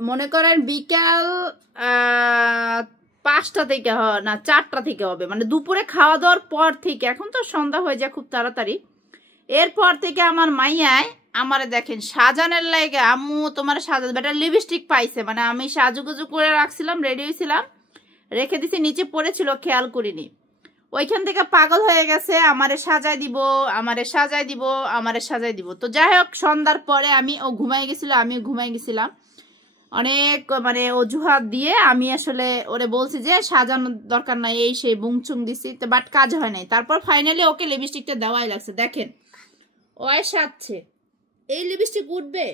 মনে করেন বিকাল 5টা থেকে না 4টা থেকে হবে, মানে দুপুরে খাওয়া দাওয়ার পর থেকে। এখন তো সন্ধ্যা হয়ে যায় খুব তাড়াতাড়ি। এরপর থেকে আমার মাইয়ায় আমারে দেখেন সাজানোর লাগে, আম্মু তোমার সাজা বেটা লিপস্টিক পাইছে, মানে আমি সাজুগুজু করে রাখছিলাম, রেডি হয়েছিলাম, রেখে দিছি, নিচে পড়েছিল, খেয়াল করিনি। ওইখান থেকে পাগল হয়ে গেছে, আমারে সাজাই দিব, আমারে সাজাই দিব, আমারে সাজাই দিব। তো যাই হোক, সন্ধ্যার পরে ও ঘুমাই গেছিল, আমিও ঘুমাই গেছিলাম। অনেক মানে অজুহাত দিয়ে আমি আসলে ওরে বলছি যে সাজানোর দরকার নাই, এই সেই বুংচুং দিছি, তো বাট কাজ হয় নাই। তারপর ফাইনালি ওকে লিপস্টিকটা দেওয়াই লাগছে। দেখেন ওই সাজছে, এই লিপস্টিক উঠবে,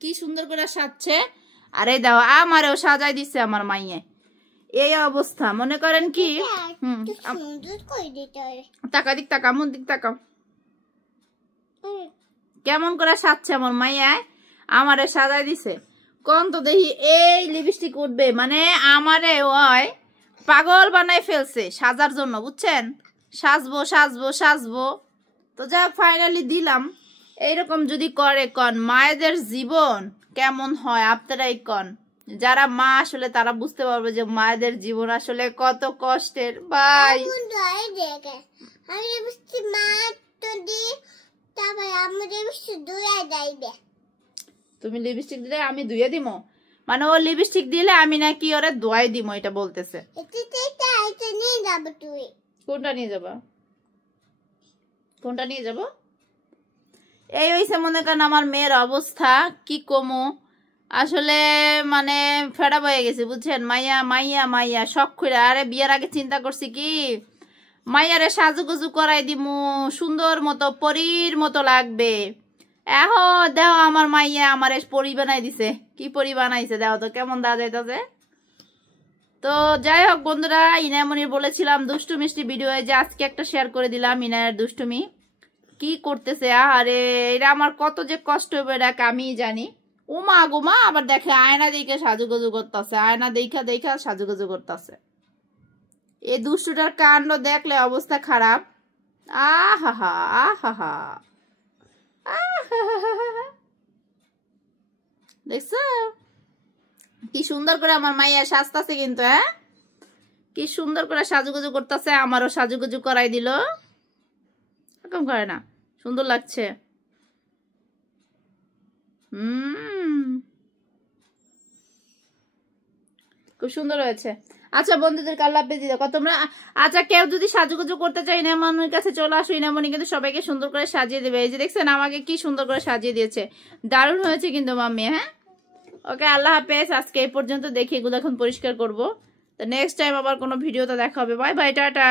কি সুন্দর করে সাজছে। আর এই দাও আমারও সাজাই দিছে আমার মাইয়ে। এই অবস্থা, মনে করেন কি টাকা দিক টাকা মন দিক টাকাও, কেমন করে সাজছে আমার মাইয়ায়, আমারে সাজাই দিছে। কোন তো দেখি এই লিপস্টিক উঠবে, মানে আমারে ওই পাগল বানাই ফেলছে সাজার জন্য, বুঝছেন, সাজবো সাজবো সাজবো। তো যাক ফাইনালি দিলাম। এইরকম যদি করে কন মায়েদের জীবন কেমন হয়, আপনারাই কন। যারা মা আসলে তারা বুঝতে পারবে যে মায়েদের জীবন আসলে কত কষ্টের। ভাই তুমি লিপস্টিক দিলে আমি ধুয়ে দিব, মানে ও লিপস্টিক দিলে আমি নাকি ওরে ধোয়াই দিব, এটা বলতেছে। কোনটা নিয়ে যাবা, কোনটা নিয়ে যাব? এই হইছে মনে করেন আমার মেয়ের অবস্থা, কি কমো আসলে, মানে ফেডা হয়ে গেছে, বুঝছেন। মাইয়া মাইয়া মাইয়া শখ করে। আরে বিয়ের আগে চিন্তা করছি কি মাইয়ারে সাজুগুজু করাই দিমু, সুন্দর মতো পরীর মতো লাগবে। এখন দেখো আমার মাইয়া আমার পরি বানাই দিছে। কি পরি বানাইছে দেখো তো, কেমন দা যাইতেছে। তো যাই হোক বন্ধুরা, ইনামনির বলেছিলাম দুষ্টু মিষ্টি ভিডিও, যে আজকে একটা শেয়ার করে দিলাম ইনায়ের দুষ্টুমি কি করতেছে। আরে এটা আমার কত যে কষ্ট হবে এটা আমি জানি। উমা গুমা আবার দেখে আয়না দেখে সাজুগুজু করতেছে, আয়না দেখা দেখা সাজুগুজু করতেছে। এই দুষ্টুটার কাণ্ড দেখলে অবস্থা খারাপ। আহা আহা দেখছো কি সুন্দর করে আমার মাইয়া সাজতাছে কিন্তু, হ্যাঁ কি সুন্দর করে সাজুগুজু করতেছে। আমারও সাজুগুজু করাই দিল, এরকম করে না, সুন্দর লাগছে। খুব সুন্দর হয়েছে। আচ্ছা বন্ধুদের আল্লাহ হাফেজ দেখো তোমরা। আচ্ছা কেউ যদি সাজুগুজু করতে চাই ইনামনির কাছে চলে আসো, ইনামনি কিন্তু সবাইকে সুন্দর করে সাজিয়ে দেবে। এই যে দেখছেন আমাকে কি সুন্দর করে সাজিয়ে দিয়েছে, দারুণ হয়েছে কিন্তু মাম্মি। হ্যাঁ ওকে আল্লাহ হাফেজ, আজকে এই পর্যন্ত। দেখি এগুলো এখন পরিষ্কার করবো। তো নেক্সট টাইম আবার কোনো ভিডিওতে দেখা হবে। Bye bye, tata.